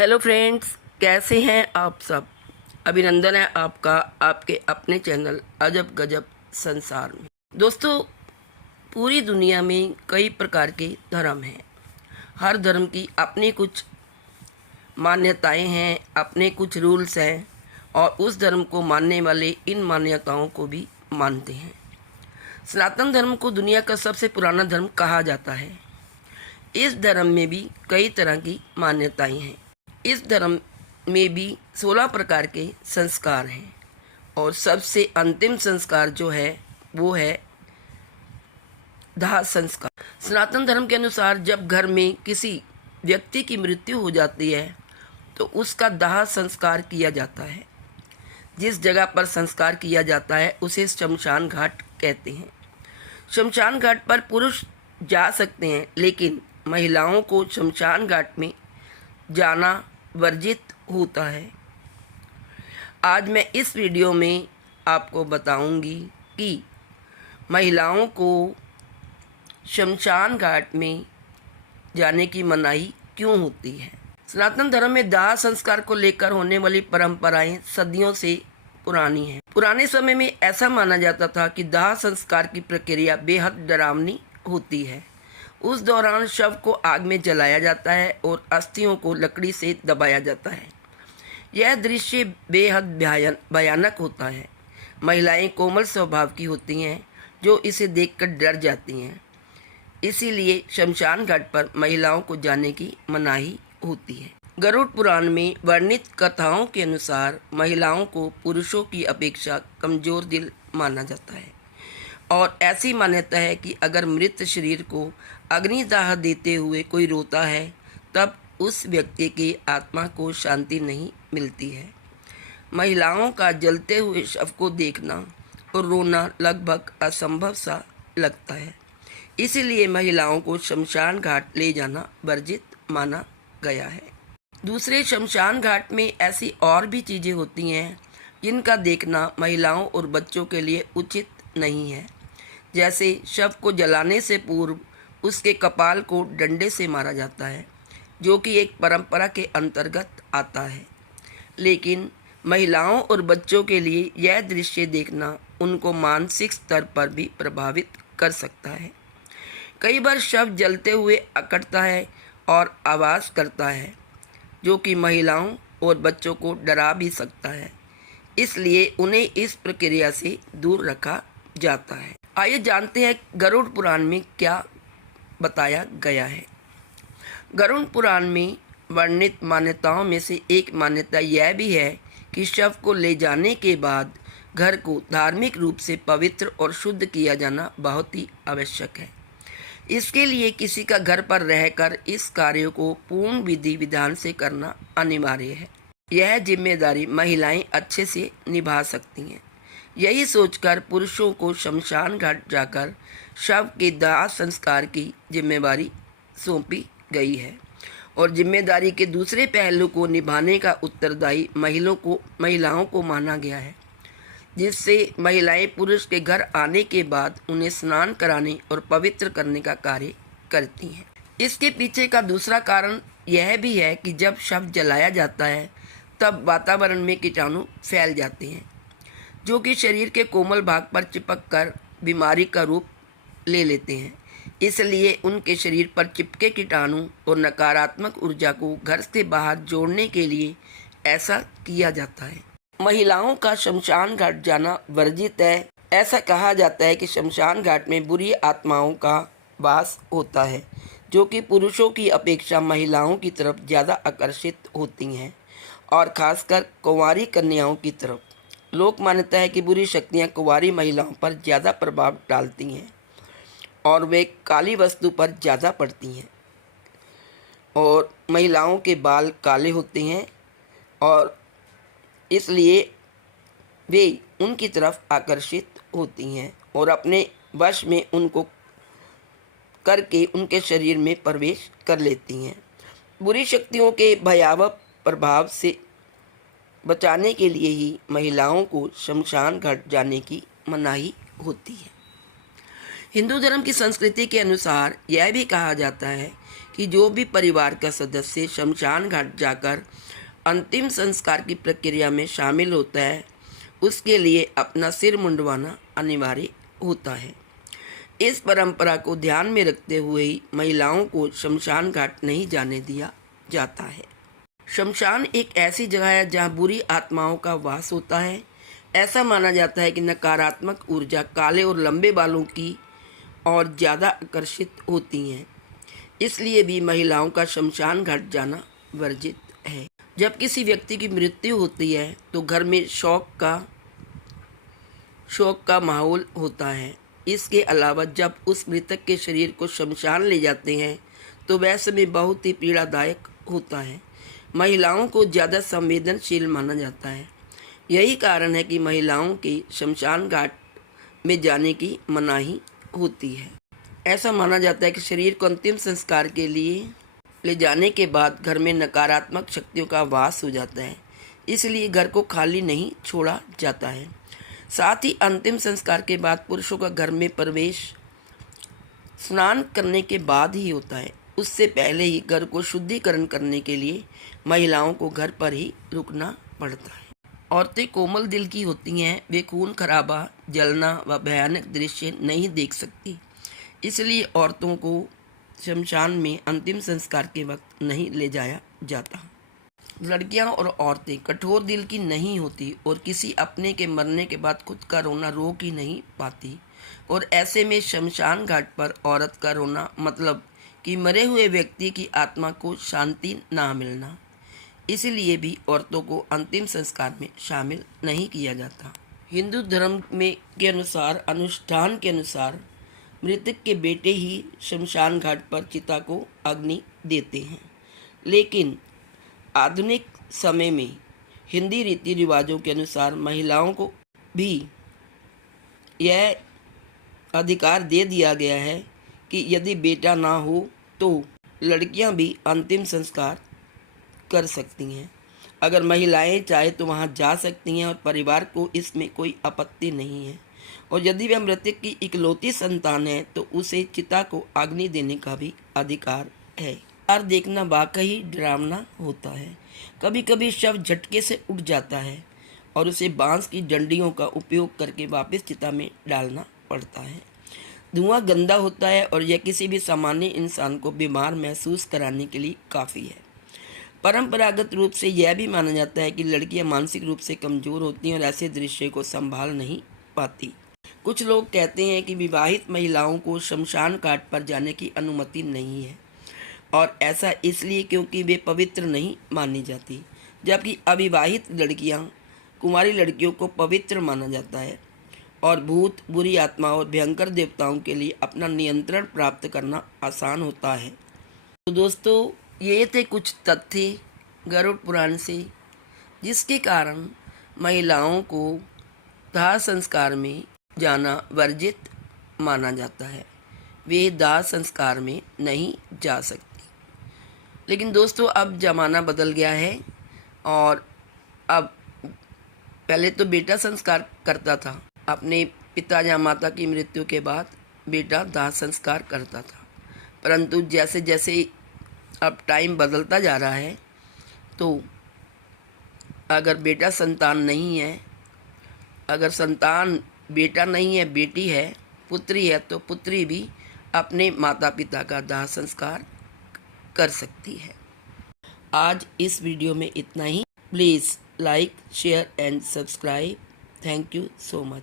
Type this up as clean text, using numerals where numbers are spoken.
Hello friends, कैसे हैं आप सब। अभिनंदन है आपका आपके अपने चैनल अजब गजब संसार में। दोस्तों, पूरी दुनिया में कई प्रकार के धर्म हैं। हर धर्म की अपनी कुछ मान्यताएं हैं, अपने कुछ रूल्स हैं और उस धर्म को मानने वाले इन मान्यताओं को भी मानते हैं। सनातन धर्म को दुनिया का सबसे पुराना धर्म कहा जाता है। इस धर्म में भी कई तरह की मान्यताएं हैं। इस धर्म में भी 16 प्रकार के संस्कार हैं और सबसे अंतिम संस्कार जो है वो है दाह संस्कार। सनातन धर्म के अनुसार जब घर में किसी व्यक्ति की मृत्यु हो जाती है तो उसका दाह संस्कार किया जाता है। जिस जगह पर संस्कार किया जाता है उसे शमशान घाट कहते हैं। शमशान घाट पर पुरुष जा सकते हैं, लेकिन महिलाओं को शमशान घाट में जाना वर्जित होता है। आज मैं इस वीडियो में आपको बताऊंगी कि महिलाओं को शमशान घाट में जाने की मनाही क्यों होती है। सनातन धर्म में दाह संस्कार को लेकर होने वाली परंपराएं सदियों से पुरानी हैं। पुराने समय में ऐसा माना जाता था कि दाह संस्कार की प्रक्रिया बेहद डरावनी होती है। उस दौरान शव को आग में जलाया जाता है और अस्थियों को लकड़ी से दबाया जाता है। यह दृश्य बेहद भयानक होता है। महिलाएं कोमल स्वभाव की होती हैं जो इसे देखकर डर जाती हैं। इसीलिए शमशान घाट पर महिलाओं को जाने की मनाही होती है। गरुड़ पुराण में वर्णित कथाओं के अनुसार महिलाओं को पुरुषों की अपेक्षा कमजोर दिल माना जाता है और ऐसी मान्यता है कि अगर मृत शरीर को अग्निदाह देते हुए कोई रोता है तब उस व्यक्ति की आत्मा को शांति नहीं मिलती है। महिलाओं का जलते हुए शव को देखना और रोना लगभग असंभव सा लगता है। इसीलिए महिलाओं को शमशान घाट ले जाना वर्जित माना गया है। दूसरे, शमशान घाट में ऐसी और भी चीज़ें होती हैं जिनका देखना महिलाओं और बच्चों के लिए उचित नहीं है। जैसे शव को जलाने से पूर्व उसके कपाल को डंडे से मारा जाता है, जो कि एक परंपरा के अंतर्गत आता है। लेकिन महिलाओं और बच्चों के लिए यह दृश्य देखना उनको मानसिक स्तर पर भी प्रभावित कर सकता है। कई बार शव जलते हुए अकड़ता है और आवाज़ करता है, जो कि महिलाओं और बच्चों को डरा भी सकता है। इसलिए उन्हें इस प्रक्रिया से दूर रखा जाता है। आइए जानते हैं गरुड़ पुराण में क्या बताया गया है। गरुड़ पुराण में वर्णित मान्यताओं में से एक मान्यता यह भी है कि शव को ले जाने के बाद घर को धार्मिक रूप से पवित्र और शुद्ध किया जाना बहुत ही आवश्यक है। इसके लिए किसी का घर पर रहकर इस कार्य को पूर्ण विधि विधान से करना अनिवार्य है। यह जिम्मेदारी महिलाएं अच्छे से निभा सकती हैं। यही सोचकर पुरुषों को शमशान घाट जाकर शव के दाह संस्कार की जिम्मेदारी सौंपी गई है और जिम्मेदारी के दूसरे पहलू को निभाने का उत्तरदायी महिलाओं को माना गया है, जिससे महिलाएं पुरुष के घर आने के बाद उन्हें स्नान कराने और पवित्र करने का कार्य करती हैं। इसके पीछे का दूसरा कारण यह भी है कि जब शव जलाया जाता है तब वातावरण में कीटाणु फैल जाते हैं, जो कि शरीर के कोमल भाग पर चिपक कर बीमारी का रूप ले लेते हैं। इसलिए उनके शरीर पर चिपके कीटाणु और नकारात्मक ऊर्जा को घर से बाहर जोड़ने के लिए ऐसा किया जाता है। महिलाओं का शमशान घाट जाना वर्जित है। ऐसा कहा जाता है कि शमशान घाट में बुरी आत्माओं का वास होता है, जो कि पुरुषों की अपेक्षा महिलाओं की तरफ ज़्यादा आकर्षित होती हैं और खासकर कुंवारी कन्याओं की तरफ। लोक मान्यता है कि बुरी शक्तियाँ कुंवारी महिलाओं पर ज़्यादा प्रभाव डालती हैं और वे काली वस्तु पर ज़्यादा पड़ती हैं और महिलाओं के बाल काले होते हैं और इसलिए वे उनकी तरफ आकर्षित होती हैं और अपने वश में उनको करके उनके शरीर में प्रवेश कर लेती हैं। बुरी शक्तियों के भयावह प्रभाव से बचाने के लिए ही महिलाओं को शमशान घाट जाने की मनाही होती है। हिंदू धर्म की संस्कृति के अनुसार यह भी कहा जाता है कि कि जो भी परिवार का सदस्य शमशान घाट जाकर अंतिम संस्कार की प्रक्रिया में शामिल होता है, उसके लिए अपना सिर मुंडवाना अनिवार्य होता है। इस परंपरा को ध्यान में रखते हुए ही महिलाओं को शमशान घाट नहीं जाने दिया जाता है। शमशान एक ऐसी जगह है जहाँ बुरी आत्माओं का वास होता है। ऐसा माना जाता है कि नकारात्मक ऊर्जा काले और लंबे बालों की और ज़्यादा आकर्षित होती हैं, इसलिए भी महिलाओं का शमशान घाट जाना वर्जित है। जब किसी व्यक्ति की मृत्यु होती है तो घर में शोक का माहौल होता है। इसके अलावा जब उस मृतक के शरीर को शमशान ले जाते हैं तो वह समय बहुत ही पीड़ादायक होता है। महिलाओं को ज़्यादा संवेदनशील माना जाता है। यही कारण है कि महिलाओं के शमशान घाट में जाने की मनाही होती है। ऐसा माना जाता है कि शरीर को अंतिम संस्कार के लिए ले जाने के बाद घर में नकारात्मक शक्तियों का वास हो जाता है, इसलिए घर को खाली नहीं छोड़ा जाता है। साथ ही अंतिम संस्कार के बाद पुरुषों का घर में प्रवेश स्नान करने के बाद ही होता है। उससे पहले ही घर को शुद्धिकरण करने के लिए महिलाओं को घर पर ही रुकना पड़ता है। औरतें कोमल दिल की होती हैं, वे खून खराबा, जलना व भयानक दृश्य नहीं देख सकती, इसलिए औरतों को शमशान में अंतिम संस्कार के वक्त नहीं ले जाया जाता। लड़कियां और औरतें कठोर दिल की नहीं होती और किसी अपने के मरने के बाद खुद का रोना रोक ही नहीं पाती, और ऐसे में शमशान घाट पर औरत का रोना मतलब कि मरे हुए व्यक्ति की आत्मा को शांति ना मिलना, इसलिए भी औरतों को अंतिम संस्कार में शामिल नहीं किया जाता। हिंदू धर्म में के अनुसार, अनुष्ठान के अनुसार मृतक के बेटे ही शमशान घाट पर चिता को अग्नि देते हैं, लेकिन आधुनिक समय में हिंदी रीति रिवाजों के अनुसार महिलाओं को भी यह अधिकार दे दिया गया है कि यदि बेटा ना हो तो लड़कियां भी अंतिम संस्कार कर सकती हैं। अगर महिलाएं चाहे तो वहां जा सकती हैं और परिवार को इसमें कोई आपत्ति नहीं है, और यदि वह मृतक की इकलौती संतान है तो उसे चिता को अग्नि देने का भी अधिकार है। देखना वाकई डरावना होता है। कभी कभी शव झटके से उठ जाता है और उसे बांस की डंडियों का उपयोग करके वापस चिता में डालना पड़ता है। धुआं गंदा होता है और यह किसी भी सामान्य इंसान को बीमार महसूस कराने के लिए काफ़ी है। परंपरागत रूप से यह भी माना जाता है कि लड़कियां मानसिक रूप से कमज़ोर होती हैं और ऐसे दृश्य को संभाल नहीं पाती। कुछ लोग कहते हैं कि विवाहित महिलाओं को शमशान घाट पर जाने की अनुमति नहीं है, और ऐसा इसलिए क्योंकि वे पवित्र नहीं मानी जाती, जबकि अविवाहित लड़कियां, कुंवारी लड़कियों को पवित्र माना जाता है और भूत, बुरी आत्माओं और भयंकर देवताओं के लिए अपना नियंत्रण प्राप्त करना आसान होता है। तो दोस्तों, ये थे कुछ तथ्य गरुड़ पुराण से, जिसके कारण महिलाओं को दाह संस्कार में जाना वर्जित माना जाता है। वे दाह संस्कार में नहीं जा सकती। लेकिन दोस्तों, अब ज़माना बदल गया है और अब पहले तो बेटा संस्कार करता था। अपने पिता या माता की मृत्यु के बाद बेटा दाह संस्कार करता था, परंतु जैसे जैसे अब टाइम बदलता जा रहा है तो अगर बेटा संतान नहीं है, अगर संतान बेटा नहीं है, बेटी है, पुत्री है, तो पुत्री भी अपने माता पिता का दाह संस्कार कर सकती है। आज इस वीडियो में इतना ही। Please like, share and subscribe. Thank you so much.